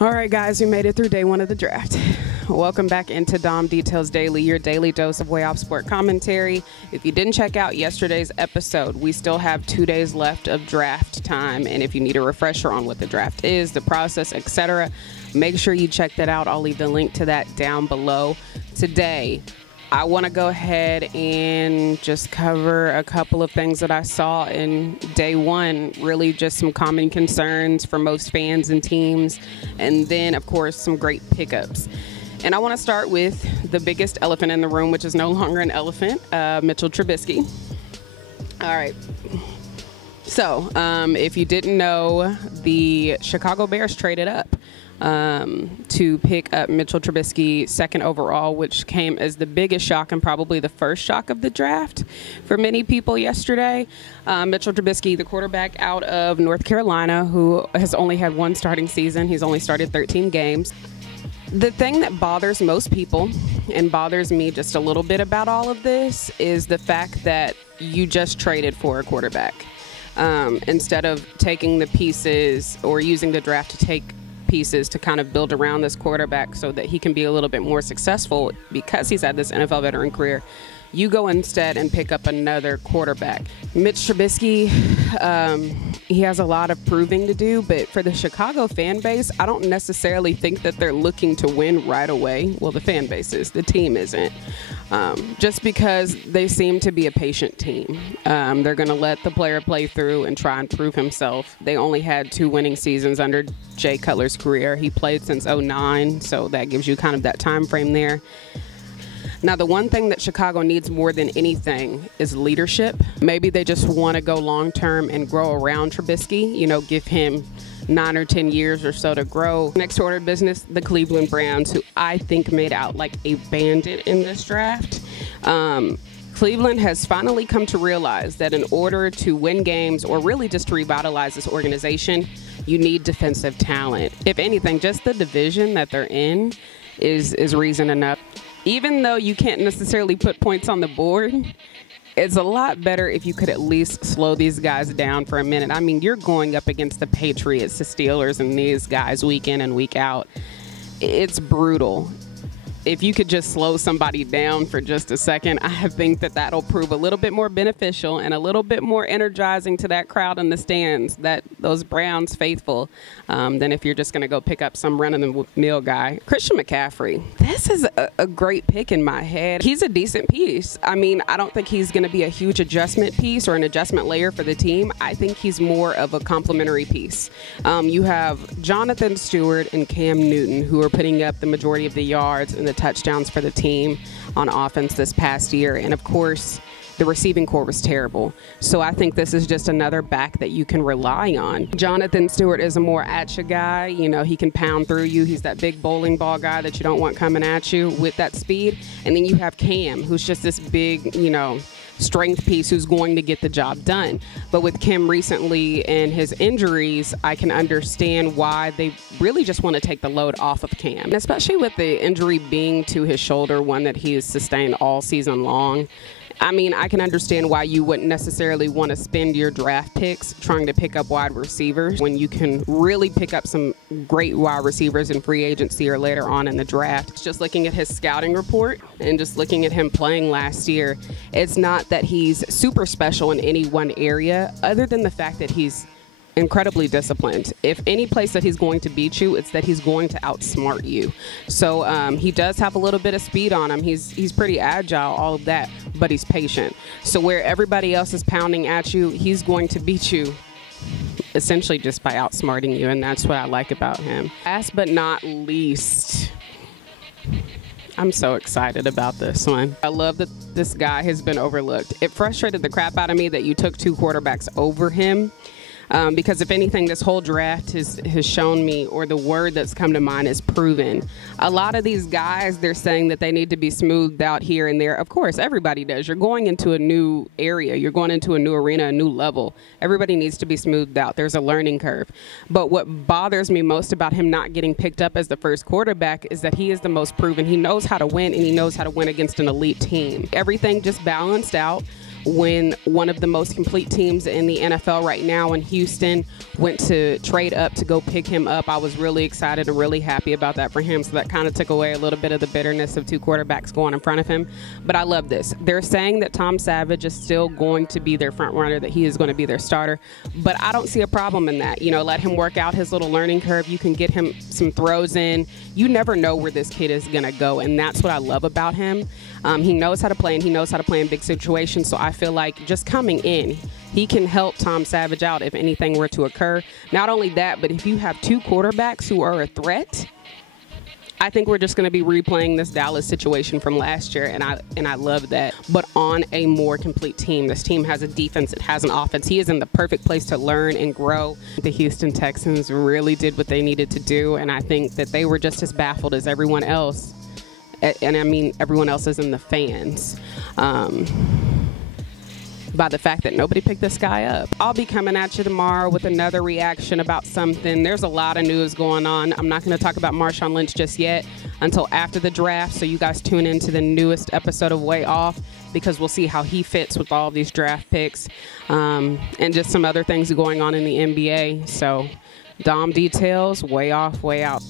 All right, guys, we made it through day one of the draft. Welcome back into Dom Details Daily, your daily dose of way off sport commentary. If you didn't check out yesterday's episode, we still have 2 days left of draft time. And if you need a refresher on what the draft is, the process, etc., make sure you check that out. I'll leave the link to that down below. Today, I want to go ahead and just cover a couple of things that I saw in day one, really just some common concerns for most fans and teams, and then, of course, some great pickups. And I want to start with the biggest elephant in the room, which is no longer an elephant, Mitchell Trubisky. All right. So, if you didn't know, the Chicago Bears traded up to pick up Mitchell Trubisky, second overall, which came as the biggest shock and probably the first shock of the draft for many people yesterday. Mitchell Trubisky, the quarterback out of North Carolina, who has only had one starting season. He's only started 13 games. The thing that bothers most people and bothers me just a little bit about all of this is the fact that you just traded for a quarterback. Instead of taking the pieces or using the draft to take pieces to kind of build around this quarterback so that he can be a little bit more successful because he's had this NFL veteran career, you go instead and pick up another quarterback. Mitch Trubisky, he has a lot of proving to do, but for the Chicago fan base, I don't necessarily think that they're looking to win right away. Well, the fan base is, the team isn't. Just because they seem to be a patient team. They're going to let the player play through and try and prove himself. They only had 2 winning seasons under Jay Cutler's career. He played since 2009, so that gives you kind of that time frame there. Now, the one thing that Chicago needs more than anything is leadership. Maybe they just want to go long-term and grow around Trubisky, you know, give him 9 or 10 years or so to grow. Next order of business, the Cleveland Browns, who I think made out like a bandit in this draft. Cleveland has finally come to realize that in order to win games or really just to revitalize this organization, you need defensive talent. If anything, just the division that they're in is reason enough. Even though you can't necessarily put points on the board, it's a lot better if you could at least slow these guys down for a minute. I mean, you're going up against the Patriots, the Steelers, and these guys week in and week out. It's brutal. If you could just slow somebody down for just a second, I think that that'll prove a little bit more beneficial and a little bit more energizing to that crowd in the stands, that those Browns faithful, than if you're just going to go pick up some run-of-the-mill guy. Christian McCaffrey, this is a great pick in my head. He's a decent piece. I mean, I don't think he's going to be a huge adjustment piece or an adjustment layer for the team. I think he's more of a complementary piece. You have Jonathan Stewart and Cam Newton, who are putting up the majority of the yards and the touchdowns for the team on offense this past year. And of course, the receiving core was terrible. So I think this is just another back that you can rely on. Jonathan Stewart is a more at-you guy. You know, he can pound through you. He's that big bowling ball guy that you don't want coming at you with that speed. And then you have Cam, who's just this big, you know, strength piece who's going to get the job done. But with Kim recently and his injuries, I can understand why they really just want to take the load off of Cam. And especially with the injury being to his shoulder, one that he has sustained all season long. I mean, I can understand why you wouldn't necessarily want to spend your draft picks trying to pick up wide receivers when you can really pick up some great wide receivers in free agency or later on in the draft. Just looking at his scouting report and just looking at him playing last year, it's not that he's super special in any one area other than the fact that he's incredibly disciplined. If any place that he's going to beat you, it's that he's going to outsmart you. So he does have a little bit of speed on him. He's pretty agile, all of that, but he's patient. So where everybody else is pounding at you, he's going to beat you essentially just by outsmarting you, and that's what I like about him. Last but not least, I'm so excited about this one. I love that this guy has been overlooked. It frustrated the crap out of me that you took 2 quarterbacks over him. Because if anything, this whole draft has shown me, or the word that's come to mind is proven. A lot of these guys, they're saying that they need to be smoothed out here and there. Of course, everybody does. You're going into a new area. You're going into a new arena, a new level. Everybody needs to be smoothed out. There's a learning curve. But what bothers me most about him not getting picked up as the first quarterback is that he is the most proven. He knows how to win, and he knows how to win against an elite team. Everything just balanced out when one of the most complete teams in the NFL right now in Houston went to trade up to go pick him up. I was really excited and really happy about that for him. So that kind of took away a little bit of the bitterness of 2 quarterbacks going in front of him. But I love this. They're saying that Tom Savage is still going to be their front runner, that he is going to be their starter. But I don't see a problem in that. You know, let him work out his little learning curve. You can get him some throws in. You never know where this kid is going to go. And that's what I love about him. He knows how to play, and he knows how to play in big situations. So I feel like just coming in, he can help Tom Savage out if anything were to occur. Not only that, but if you have 2 quarterbacks who are a threat, I think we're just going to be replaying this Dallas situation from last year, and I love that. But on a more complete team. This team has a defense, it has an offense. He is in the perfect place to learn and grow. The Houston Texans really did what they needed to do, and I think that they were just as baffled as everyone else. And I mean everyone else is in the fans, by the fact that nobody picked this guy up. I'll be coming at you tomorrow with another reaction about something. There's a lot of news going on. I'm not going to talk about Marshawn Lynch just yet until after the draft, so you guys tune into the newest episode of Way Off, because we'll see how he fits with all of these draft picks, and just some other things going on in the NBA. So Dom Details, Way Off, Way Out.